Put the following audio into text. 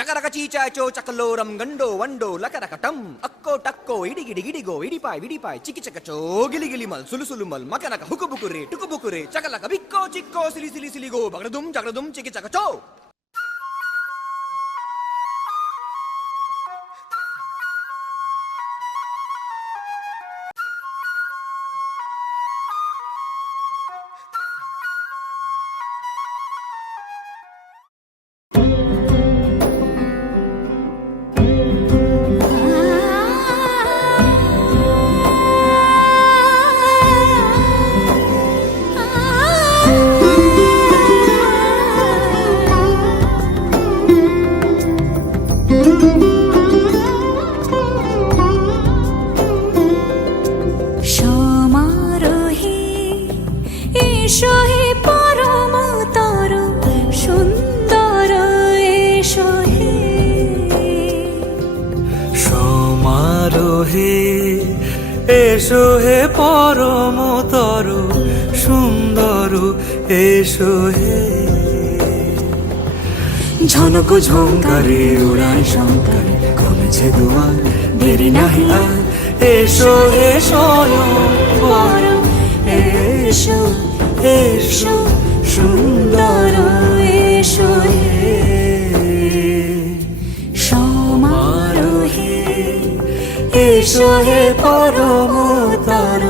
చకరక చీచాచో చకలోరం గండో వండో లకరకటం అక్కో టక్కో ఇడిగిడి గిడిగో ఇడిపాయ్ విడిపాయ్ చికి చకచో గిలిగిలి మల్ సులుసులు మల్ మకనక హుకుబుకురే టుకుబుకురే చకలక బిక్కో చిక్కో సిలి సిలి సిలిగో బగడదుం జగడదుం చికి చకచో. এসো হে পরমতর সুন্দর এসো হে ঝনক ঝঙ্কারে উড়ায় শঙ্কারে কমেছে দুয়ার দেরি নাহি আর এসো হে স্বয়ং পরম এসো এসো সুন্দর এসো হে সমারোহে এসো হে পরমতর